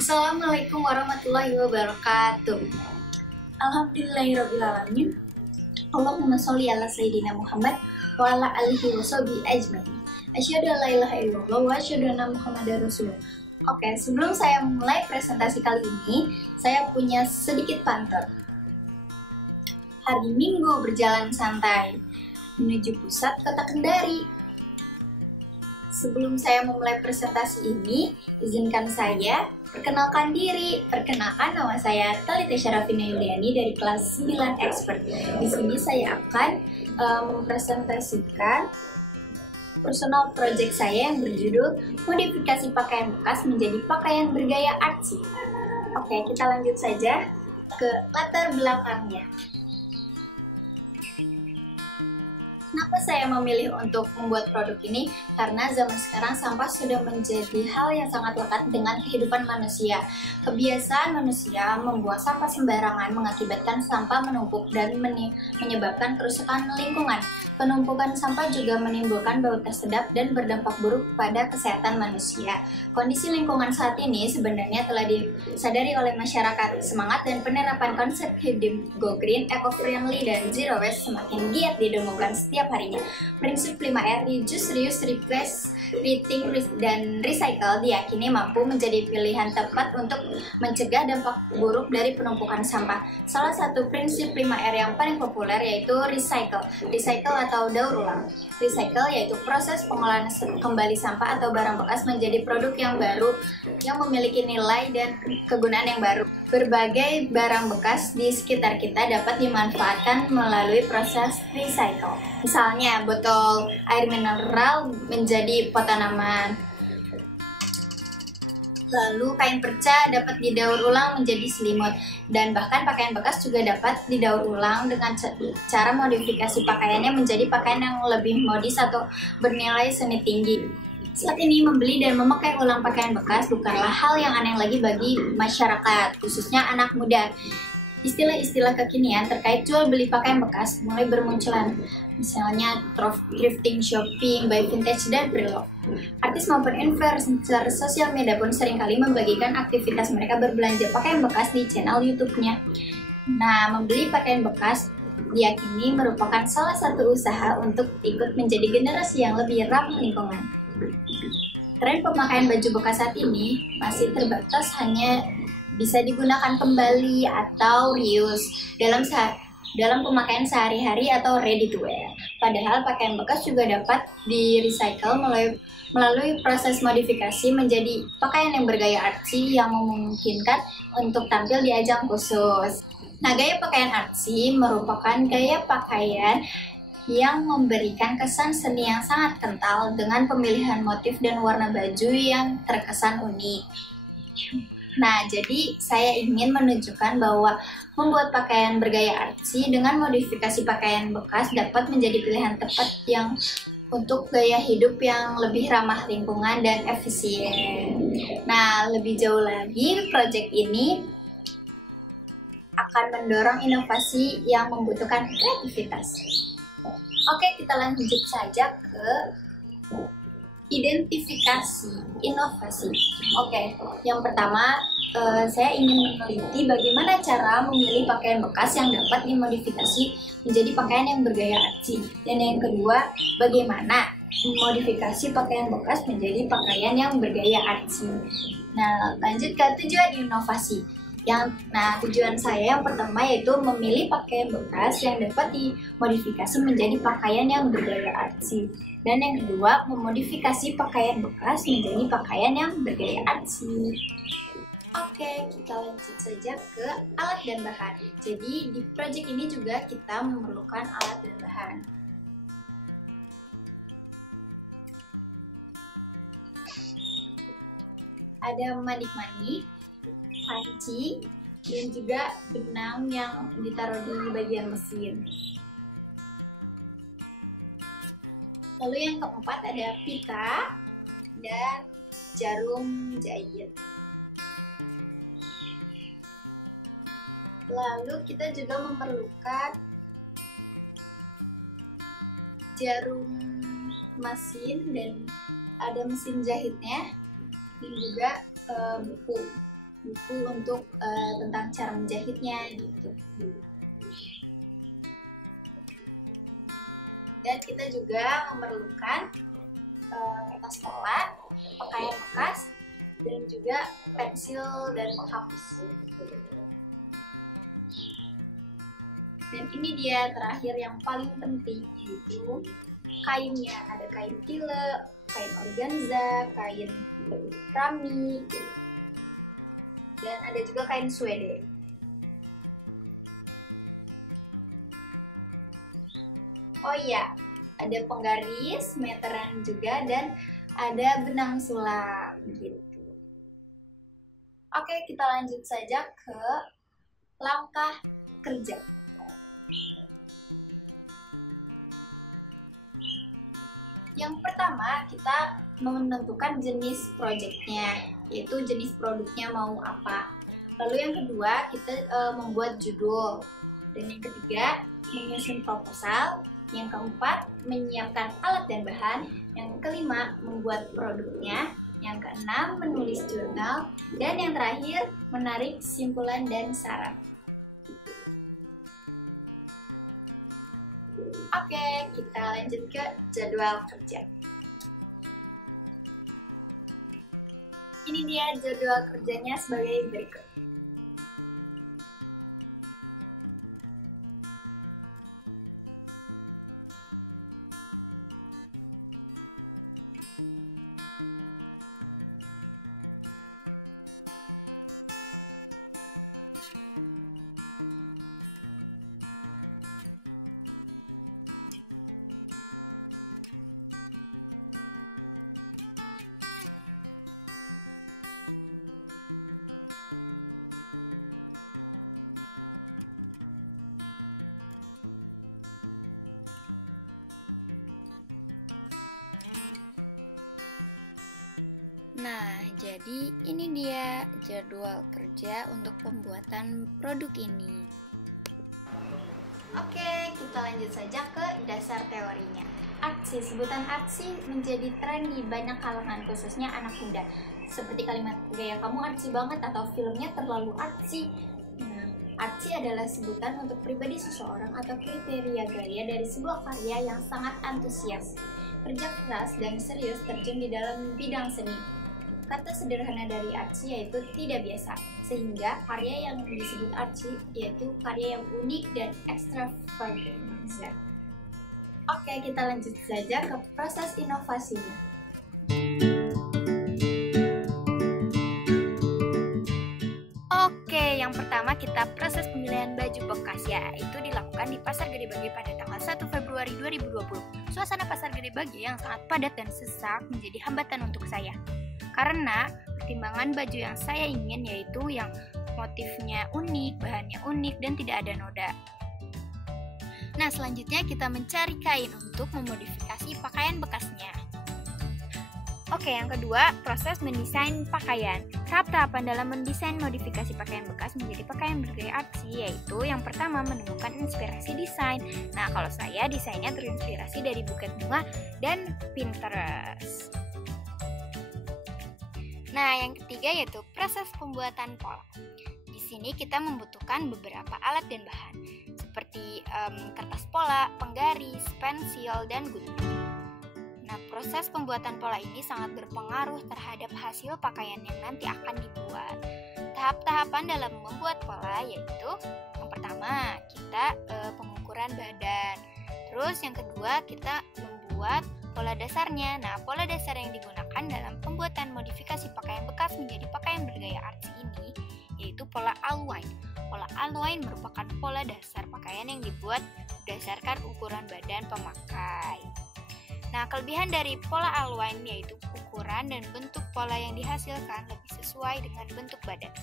Assalamualaikum warahmatullahi wabarakatuh. Alhamdulillahirrabbilalamin. Allahumma sholli ala sayyidina Muhammad wa ala alihi wa sahbihi ajmain. Asyhadu an la ilaha illallah wa asyhadu anna Muhammadar Rasulullah. Oke, sebelum saya mulai presentasi kali ini, saya punya sedikit pantun. Hari Minggu berjalan santai menuju pusat kota Kendari. Sebelum saya memulai presentasi ini, izinkan saya perkenalkan diri. Perkenalkan, nama saya Thalita Syarafina Yuliani dari kelas 9 Expert. Di sini saya akan mempresentasikan personal project saya yang berjudul Modifikasi Pakaian Bekas Menjadi Pakaian Bergaya Artsy. Oke, kita lanjut saja ke latar belakangnya. Kenapa saya memilih untuk membuat produk ini? Karena zaman sekarang sampah sudah menjadi hal yang sangat lekat dengan kehidupan manusia. Kebiasaan manusia membuang sampah sembarangan mengakibatkan sampah menumpuk dan menyebabkan kerusakan lingkungan. Penumpukan sampah juga menimbulkan bau tak sedap dan berdampak buruk pada kesehatan manusia. Kondisi lingkungan saat ini sebenarnya telah disadari oleh masyarakat. Semangat dan penerapan konsep hidup go green, eco-friendly, dan zero waste semakin giat didengungkan setiap harinya. Prinsip 5R, reduce, reuse, replace, rethink, dan recycle diyakini mampu menjadi pilihan tepat untuk mencegah dampak buruk dari penumpukan sampah. Salah satu prinsip 5R yang paling populer yaitu recycle. Recycle atau daur ulang. Recycle yaitu proses pengolahan kembali sampah atau barang bekas menjadi produk yang baru yang memiliki nilai dan kegunaan yang baru. Berbagai barang bekas di sekitar kita dapat dimanfaatkan melalui proses recycle. Misalnya, botol air mineral menjadi pot tanaman. Lalu kain perca dapat didaur ulang menjadi selimut. Dan bahkan pakaian bekas juga dapat didaur ulang dengan cara modifikasi pakaiannya menjadi pakaian yang lebih modis atau bernilai seni tinggi. Saat ini membeli dan memakai ulang pakaian bekas bukanlah hal yang aneh lagi bagi masyarakat, khususnya anak muda. Istilah-istilah kekinian terkait jual beli pakaian bekas mulai bermunculan, misalnya thrifting, shopping, buy vintage, dan pre-love. Artis maupun influencer sosial media pun seringkali membagikan aktivitas mereka berbelanja pakaian bekas di channel YouTube-nya. Nah, membeli pakaian bekas diyakini merupakan salah satu usaha untuk ikut menjadi generasi yang lebih ramah lingkungan. Tren pemakaian baju bekas saat ini masih terbatas hanya bisa digunakan kembali atau reuse dalam pemakaian sehari-hari atau ready to wear. Padahal pakaian bekas juga dapat di-recycle melalui proses modifikasi menjadi pakaian yang bergaya artsy yang memungkinkan untuk tampil di ajang khusus. Nah, gaya pakaian artsy merupakan gaya pakaian yang memberikan kesan seni yang sangat kental dengan pemilihan motif dan warna baju yang terkesan unik. Nah, jadi saya ingin menunjukkan bahwa membuat pakaian bergaya artsy dengan modifikasi pakaian bekas dapat menjadi pilihan tepat yang untuk gaya hidup yang lebih ramah lingkungan dan efisien. Nah, lebih jauh lagi, proyek ini akan mendorong inovasi yang membutuhkan kreativitas. Oke, kita lanjut saja ke identifikasi inovasi. Oke, yang pertama saya ingin meneliti bagaimana cara memilih pakaian bekas yang dapat dimodifikasi menjadi pakaian yang bergaya artsy. Dan yang kedua, bagaimana memodifikasi pakaian bekas menjadi pakaian yang bergaya artsy. Nah, lanjut ke tujuan inovasi. Tujuan saya yang pertama yaitu memilih pakaian bekas yang dapat dimodifikasi menjadi pakaian yang bergaya artsy. Dan yang kedua, memodifikasi pakaian bekas menjadi pakaian yang bergaya artsy. Oke, kita lanjut saja ke alat dan bahan. Jadi di proyek ini juga kita memerlukan alat dan bahan. Ada manik-manik, panci, dan juga benang yang ditaruh di bagian mesin. Lalu yang keempat ada pita dan jarum jahit. Lalu kita juga memerlukan jarum mesin dan ada mesin jahitnya dan juga buku. buku untuk tentang cara menjahitnya gitu. Dan kita juga memerlukan kertas pola, pakaian bekas, dan juga pensil dan penghapus. Dan ini dia terakhir yang paling penting, yaitu kainnya. Ada kain tile, kain organza, kain rami, dan ada juga kain suede. Oh iya, ada penggaris, meteran juga, dan ada benang sulap gitu. Oke, kita lanjut saja ke langkah kerja. Yang pertama, kita menentukan jenis projectnya, yaitu jenis produknya mau apa. Lalu yang kedua, kita membuat judul. Dan yang ketiga, menyusun proposal. Yang keempat, menyiapkan alat dan bahan. Yang kelima, membuat produknya. Yang keenam, menulis jurnal. Dan yang terakhir, menarik kesimpulan dan saran. Oke, kita lanjut ke jadwal kerja. Ini dia jadwal kerjanya sebagai berikut. Nah, jadi ini dia jadwal kerja untuk pembuatan produk ini. Oke, kita lanjut saja ke dasar teorinya. Artsy, sebutan artsy menjadi tren di banyak kalangan, khususnya anak muda. Seperti kalimat "gaya kamu artsy banget" atau "filmnya terlalu artsy". Nah, artsy adalah sebutan untuk pribadi seseorang atau kriteria gaya dari sebuah karya yang sangat antusias, kerja keras, dan serius terjun di dalam bidang seni. Kata sederhana dari artsy yaitu tidak biasa, sehingga karya yang disebut artsy yaitu karya yang unik dan extravaganza. Oke, kita lanjut saja ke proses inovasinya. Oke, yang pertama kita proses pemilihan baju bekas ya, itu dilakukan di Pasar Gede Bage pada tanggal 1 Februari 2020. Suasana Pasar Gede Bage yang sangat padat dan sesak menjadi hambatan untuk saya. Karena pertimbangan baju yang saya ingin yaitu yang motifnya unik, bahannya unik, dan tidak ada noda. Nah, selanjutnya kita mencari kain untuk memodifikasi pakaian bekasnya. Oke, yang kedua, proses mendesain pakaian. Tahap-tahapan dalam mendesain modifikasi pakaian bekas menjadi pakaian bergaya artsy, yaitu yang pertama menemukan inspirasi desain. Nah, kalau saya desainnya terinspirasi dari buket bunga dan Pinterest. Nah, yang ketiga yaitu proses pembuatan pola. Di sini kita membutuhkan beberapa alat dan bahan, seperti kertas pola, penggaris, pensil, dan gunting. Nah, proses pembuatan pola ini sangat berpengaruh terhadap hasil pakaian yang nanti akan dibuat. Tahap-tahapan dalam membuat pola yaitu yang pertama kita pengukuran badan. Terus yang kedua kita membuat pola dasarnya. Nah, pola dasar yang digunakan dalam pembuatan modifikasi pakaian bekas menjadi pakaian bergaya artsy ini yaitu pola outline. Pola outline merupakan pola dasar pakaian yang dibuat berdasarkan ukuran badan pemakai. Nah, kelebihan dari pola outline yaitu ukuran dan bentuk pola yang dihasilkan lebih sesuai dengan bentuk badan.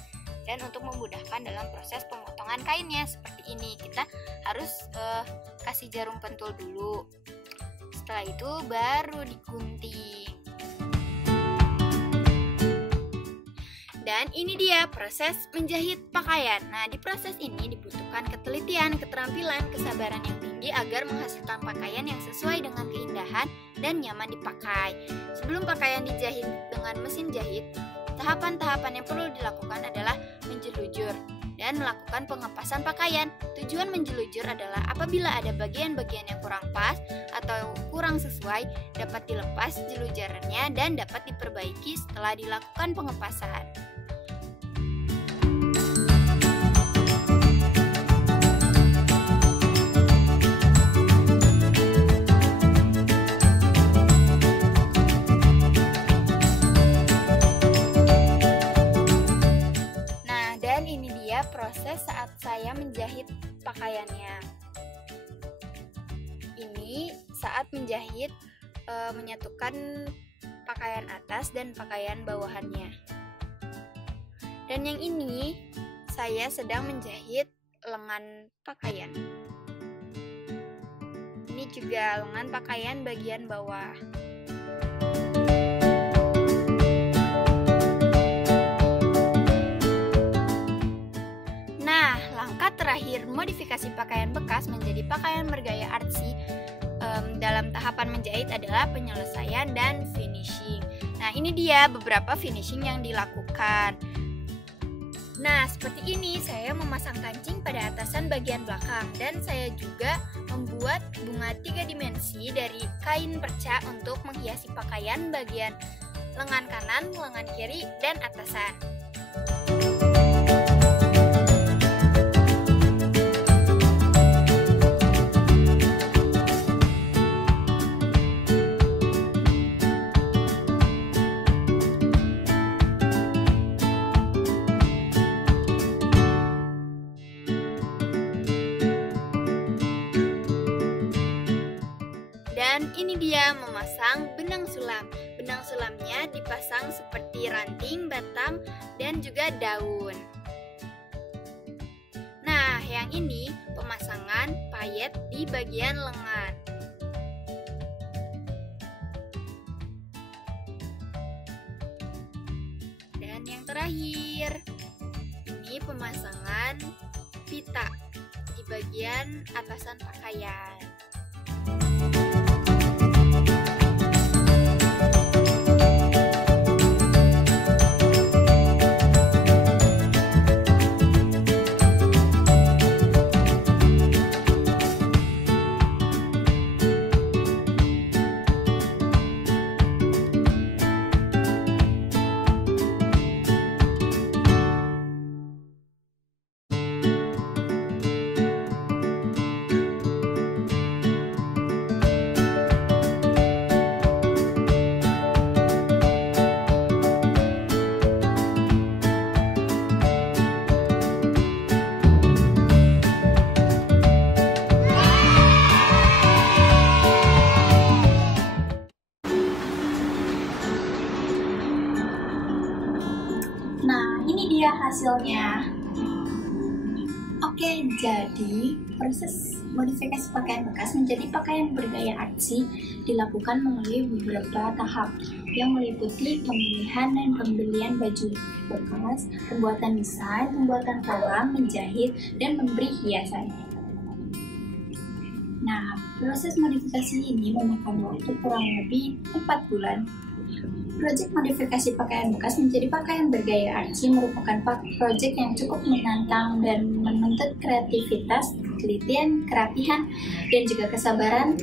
Dan untuk memudahkan dalam proses pemotongan kainnya seperti ini, kita harus kasih jarum pentul dulu. Setelah itu baru digunting. Dan ini dia proses menjahit pakaian. Nah, di proses ini dibutuhkan ketelitian, keterampilan, kesabaran yang tinggi agar menghasilkan pakaian yang sesuai dengan keindahan dan nyaman dipakai. Sebelum pakaian dijahit dengan mesin jahit, tahapan-tahapan yang perlu dilakukan adalah menjelujur dan melakukan pengepasan pakaian. Tujuan menjelujur adalah apabila ada bagian-bagian yang kurang pas atau kurang sesuai, dapat dilepas jelujarannya dan dapat diperbaiki setelah dilakukan pengepasan. Proses saat saya menjahit pakaiannya. Ini saat menjahit menyatukan pakaian atas dan pakaian bawahannya. Dan yang ini saya sedang menjahit lengan pakaian. Ini juga lengan pakaian bagian bawah. Terakhir, modifikasi pakaian bekas menjadi pakaian bergaya artsy dalam tahapan menjahit adalah penyelesaian dan finishing. Nah, ini dia beberapa finishing yang dilakukan. Nah, seperti ini saya memasang kancing pada atasan bagian belakang dan saya juga membuat bunga 3 dimensi dari kain perca untuk menghiasi pakaian bagian lengan kanan, lengan kiri, dan atasan. Dan ini dia memasang benang sulam. Benang sulamnya dipasang seperti ranting, batang, dan juga daun. Nah, yang ini pemasangan payet di bagian lengan. Dan yang terakhir, ini pemasangan pita di bagian atasan pakaian. Nah, ini dia hasilnya. Oke, jadi proses modifikasi pakaian bekas menjadi pakaian bergaya artsy dilakukan melalui beberapa tahap yang meliputi pemilihan dan pembelian baju bekas, pembuatan desain, pembuatan kolam, menjahit, dan memberi hiasan. Nah, proses modifikasi ini memakan waktu kurang lebih 4 bulan. Proyek modifikasi pakaian bekas menjadi pakaian bergaya artsy merupakan proyek yang cukup menantang dan menuntut kreativitas, ketelitian, kerapihan, dan juga kesabaran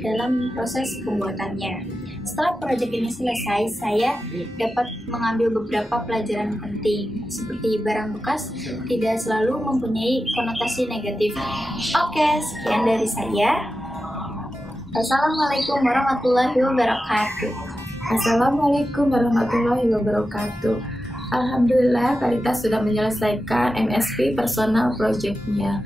dalam proses pembuatannya. Setelah proyek ini selesai, saya dapat mengambil beberapa pelajaran penting, seperti barang bekas tidak selalu mempunyai konotasi negatif. Oke, sekian dari saya. Assalamualaikum warahmatullahi wabarakatuh. Assalamualaikum warahmatullahi wabarakatuh. Alhamdulillah, Talita sudah menyelesaikan MSP personal project-nya.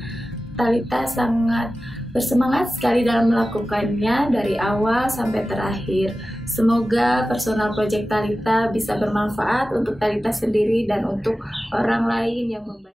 Talita sangat bersemangat sekali dalam melakukannya dari awal sampai terakhir. Semoga personal project Talita bisa bermanfaat untuk Talita sendiri dan untuk orang lain yang membantu.